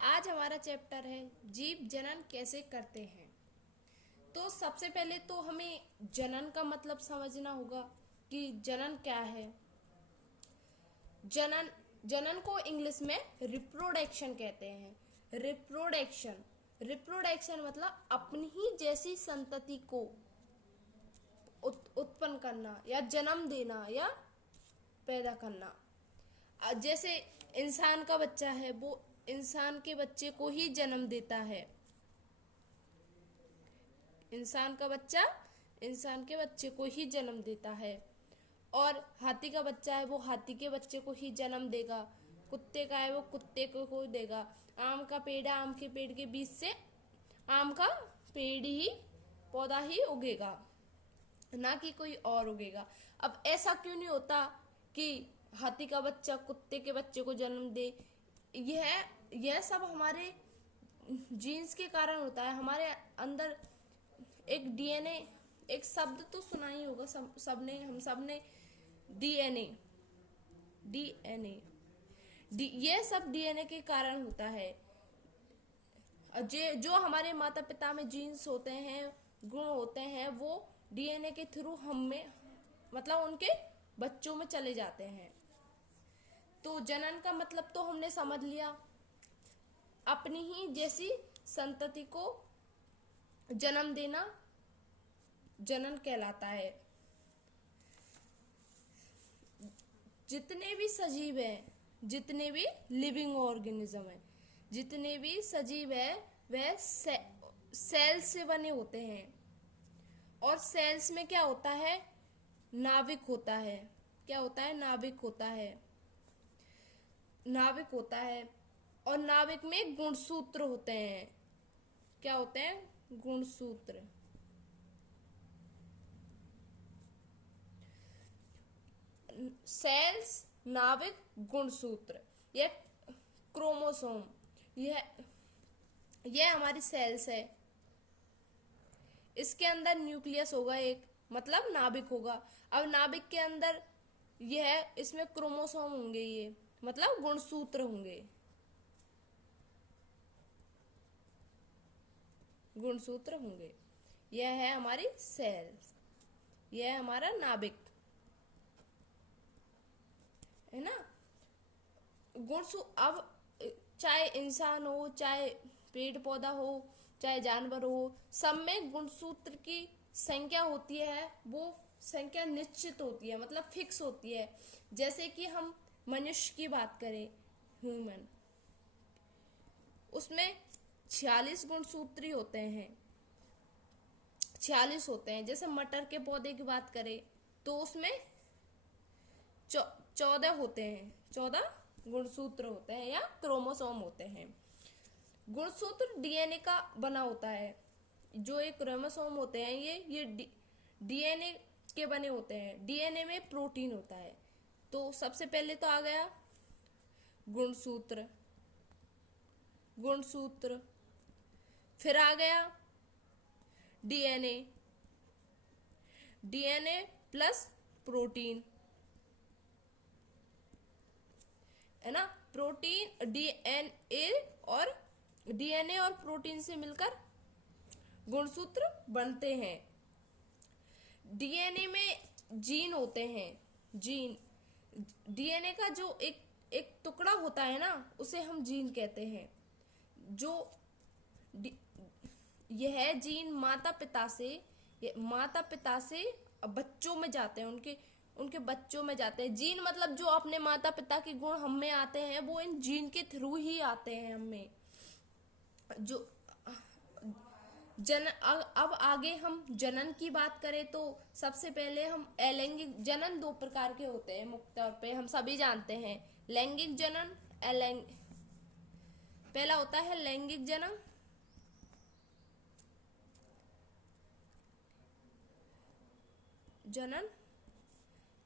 आज हमारा चैप्टर है जीव जनन कैसे करते हैं। तो सबसे पहले तो हमें जनन का मतलब समझना होगा कि जनन क्या है। जनन जनन को इंग्लिश में रिप्रोडक्शन कहते हैं। रिप्रोडक्शन मतलब अपनी ही जैसी संतति को उत्पन्न करना या जन्म देना या पैदा करना। जैसे इंसान का बच्चा है, वो इंसान के बच्चे को ही जन्म देता है। इंसान का बच्चा इंसान के बच्चे को ही जन्म देता है। और हाथी का बच्चा है, वो हाथी के बच्चे को ही जन्म देगा। कुत्ते का है, वो कुत्ते को देगा। आम का पेड़ है, आम के पेड़ के बीच से आम का पेड़ ही पौधा ही उगेगा, ना कि कोई और उगेगा। अब ऐसा क्यों नहीं होता कि हाथी का बच्चा कुत्ते के बच्चे को जन्म दे। यह सब हमारे जीन्स के कारण होता है। हमारे अंदर एक डीएनए, एक शब्द तो सुना ही होगा हम सबने, डीएनए। यह सब डीएनए के कारण होता है। जो हमारे माता पिता में जीन्स होते हैं, गुण होते हैं, वो डीएनए के थ्रू हमें मतलब उनके बच्चों में चले जाते हैं। तो जनन का मतलब तो हमने समझ लिया, अपनी ही जैसी संतति को जन्म देना जनन कहलाता है। जितने भी सजीव हैं, जितने भी लिविंग ऑर्गेनिज्म हैं, जितने भी सजीव है वह सेल से बने होते हैं। और सेल्स में क्या होता है? नाभिक होता है। क्या होता है? नाभिक होता है। नाभिक होता है और नाभिक में गुणसूत्र होते हैं। क्या होते हैं? गुणसूत्र। सेल्स, नाभिक, गुणसूत्र, यह क्रोमोसोम, यह हमारी सेल्स है। इसके अंदर न्यूक्लियस होगा एक, मतलब नाभिक होगा। अब नाभिक के अंदर इसमें क्रोमोसोम होंगे, ये मतलब गुणसूत्र होंगे। गुणसूत्र होंगे। यह है हमारी सेल्स, यह है हमारा नाभिक, है ना। अब चाहे इंसान हो, चाहे पेड़ पौधा हो, चाहे जानवर हो, सब में गुणसूत्र की संख्या होती है। वो संख्या निश्चित होती है, मतलब फिक्स होती है। जैसे कि हम मनुष्य की बात करें, ह्यूमन, उसमें 46 गुणसूत्री होते हैं। 46 होते हैं। जैसे मटर के पौधे की बात करें तो उसमें 14 होते हैं। 14 गुणसूत्र होते हैं या क्रोमोसोम होते हैं। गुणसूत्र डीएनए का बना होता है। जो एक क्रोमोसोम होते हैं, ये डीएनए के बने होते हैं। डीएनए में प्रोटीन होता है। तो सबसे पहले तो आ गया गुणसूत्र, गुणसूत्र। फिर आ गया डीएनए, डीएनए प्लस प्रोटीन, है ना। प्रोटीन, डीएनए और प्रोटीन से मिलकर गुणसूत्र बनते हैं। डीएनए में जीन होते हैं। जीन, डीएनए का जो एक टुकड़ा होता है ना, उसे हम जीन कहते हैं। जो यह जीन माता पिता से बच्चों में जाते हैं, उनके बच्चों में जाते हैं। जीन मतलब जो अपने माता पिता के गुण हम में आते हैं, वो इन जीन के थ्रू ही आते हैं हमें। जो अब आगे हम जनन की बात करें तो सबसे पहले हम अलैंगिक जनन, 2 प्रकार के होते हैं मुख्य तौर पे, हम सभी जानते हैं। लैंगिक जनन, पहला होता है लैंगिक जनन,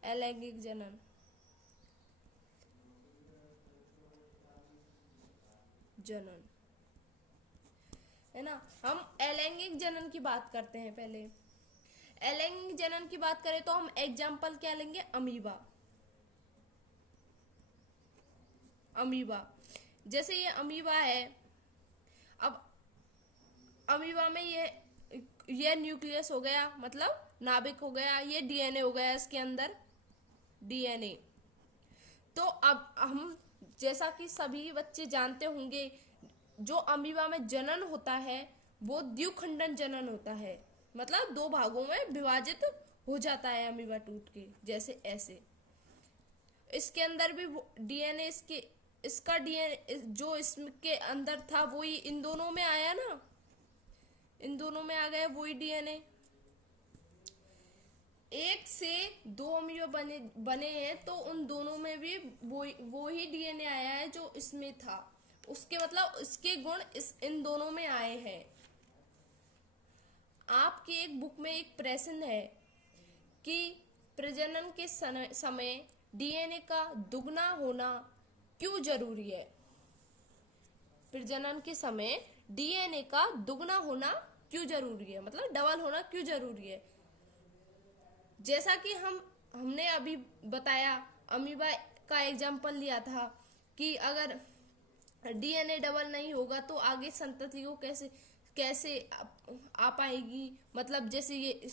अलैंगिक जनन, है ना। हम अलैंगिक जनन की बात करते हैं पहले। अलैंगिक जनन की बात करें तो हम एग्जाम्पल क्या लेंगे? अमीबा। जैसे ये अमीबा है, अब अमीबा में ये न्यूक्लियस हो गया, मतलब नाभिक हो गया, ये डीएनए हो गया इसके अंदर, डीएनए। तो अब हम, जैसा कि सभी बच्चे जानते होंगे, जो अमीबा में जनन होता है वो द्विखंडन जनन होता है, मतलब दो भागों में विभाजित हो जाता है अमीबा टूट के, जैसे ऐसे। इसके अंदर भी डीएनए, इसका डीएनए जो इसके अंदर था वही इन दोनों में आया ना, इन दोनों में आ गया वही डीएनए। एक से दो अमीबा बने हैं तो उन दोनों में भी वो ही डीएनए आया है जो इसमें था, उसके मतलब इसके गुण इन दोनों में आए हैं। आपकी एक बुक में एक प्रश्न है कि प्रजनन के समय डीएनए का दुगना होना क्यों जरूरी है। प्रजनन के समय डीएनए का दुगना होना क्यों जरूरी है, मतलब डबल होना क्यों जरूरी है। जैसा कि हमने अभी बताया, अमीबा का एग्जाम्पल लिया था कि अगर डीएनए डबल नहीं होगा तो आगे संतति को कैसे आ पाएगी, मतलब जैसे ये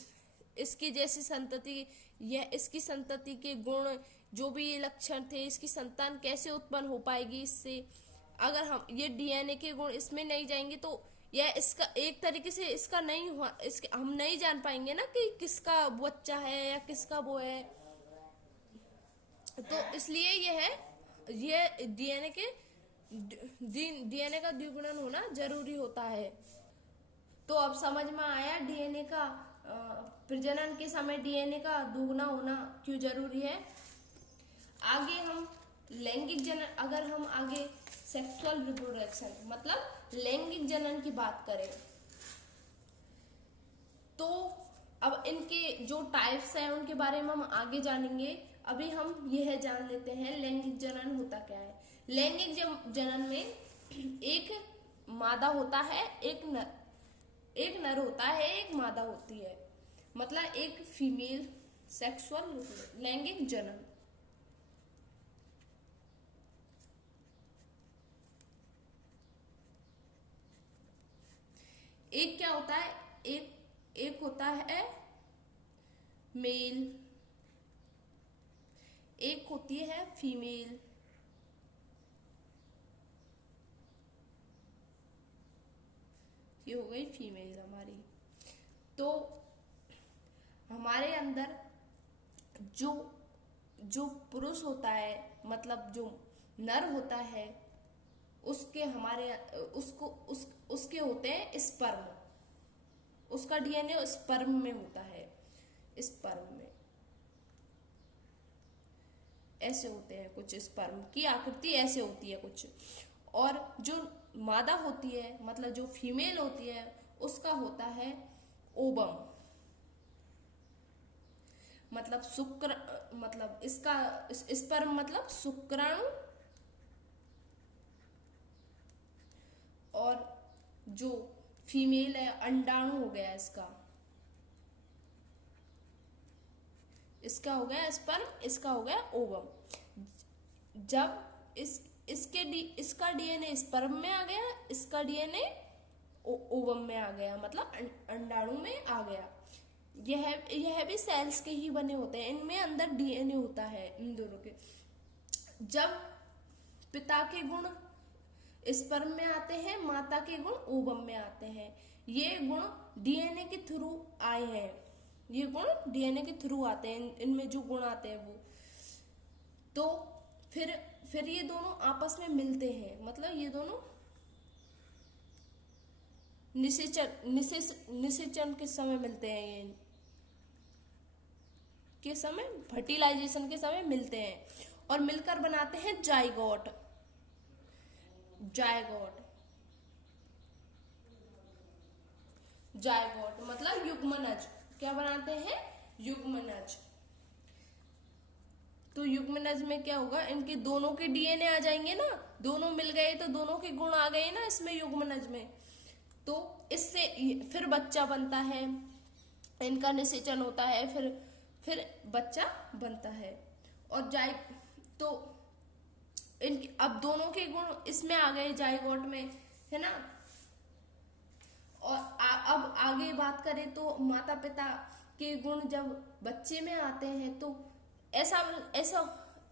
इसकी जैसी संतति, यह इसकी संतति के गुण जो भी ये लक्षण थे, इसकी संतान कैसे उत्पन्न हो पाएगी इससे। अगर हम ये डीएनए के गुण इसमें नहीं जाएंगे तो यह इसका एक तरीके से इसका नहीं हुआ, इसके हम नहीं जान पाएंगे ना कि किसका बच्चा है या किसका वो है। तो इसलिए ये डीएनए का द्विगुणन होना जरूरी होता है। तो अब समझ में आया डीएनए का प्रजनन के समय डीएनए का दुगना होना क्यों जरूरी है। आगे हम लैंगिक जनन, अगर हम आगे सेक्सुअल रिप्रोडक्शन मतलब लैंगिक जनन की बात करें तो अब इनके जो टाइप्स हैं उनके बारे में हम आगे जानेंगे। अभी हम यह जान लेते हैं लैंगिक जनन होता क्या है। लैंगिक जनन में एक मादा होता है, एक नर होता है, एक मादा होती है, मतलब एक फीमेल सेक्सुअल लैंगिक जनन। एक क्या होता है, एक होता है मेल, एक होती है फीमेल। ये हो गई फीमेल हमारी। तो हमारे अंदर जो पुरुष होता है, मतलब जो नर होता है, उसके उसके होते हैं स्पर्म, उसका डीएनए स्पर्म में होता है। स्पर्म में ऐसे होते हैं कुछ, स्पर्म की आकृति ऐसे होती है कुछ। और जो मादा होती है, मतलब जो फीमेल होती है, उसका होता है ओवम, मतलब शुक्र, मतलब इसका स्पर्म मतलब शुक्राणु, और जो फीमेल है अंडाणु हो गया इसका हो गया स्पर्म, इसका हो गया ओवम। जब इसका डीएनए स्पर्म में आ गया, इसका डीएनए ओवम में आ गया, मतलब अंडाणु में आ गया। यह भी सेल्स के ही बने होते हैं, इनमें अंदर डीएनए होता है इन दोनों के। जब पिता के गुण स्पर्म में आते हैं, माता के गुण ओवम में आते हैं। ये गुण डीएनए के थ्रू आए हैं, ये गुण डीएनए के थ्रू आते हैं, इनमें जो गुण आते हैं वो। तो फिर ये दोनों आपस में मिलते हैं, मतलब ये दोनों निषेचन के समय मिलते हैं, ये के समय फर्टिलाइजेशन के समय मिलते हैं और मिलकर बनाते हैं जाइगोट। जाइगोट मतलब युग्मनज। क्या बनाते हैं, युग्मनज। तो युग्मनज में क्या होगा, इनके दोनों के डीएनए आ जाएंगे ना, दोनों मिल गए तो दोनों के गुण आ गए ना इसमें युग्मनज में। तो इससे फिर बच्चा बनता है, इनका निषेचन होता है, फिर बच्चा बनता है। और तो इनके अब दोनों के गुण इसमें आ गए जाइगोट में, है ना। और अब आगे बात करें तो माता पिता के गुण जब बच्चे में आते हैं तो ऐसा ऐसा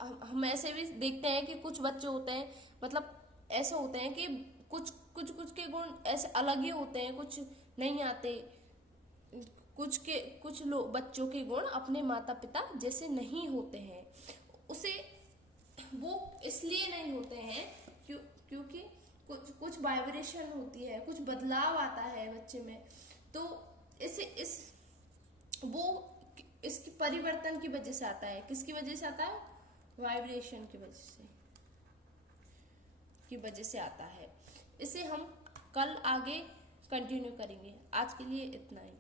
हम ऐसे भी देखते हैं कि कुछ बच्चे होते हैं, मतलब ऐसे होते हैं कि कुछ के गुण ऐसे अलग ही होते हैं, कुछ नहीं आते। कुछ लोग बच्चों के गुण अपने माता पिता जैसे नहीं होते हैं। उसे वो इसलिए नहीं होते हैं क्योंकि कुछ वाइब्रेशन होती है, कुछ बदलाव आता है बच्चे में। तो इस वो इसकी परिवर्तन की वजह से आता है। किसकी वजह से आता है? वाइब्रेशन की वजह से आता है। इसे हम कल आगे कंटिन्यू करेंगे। आज के लिए इतना ही।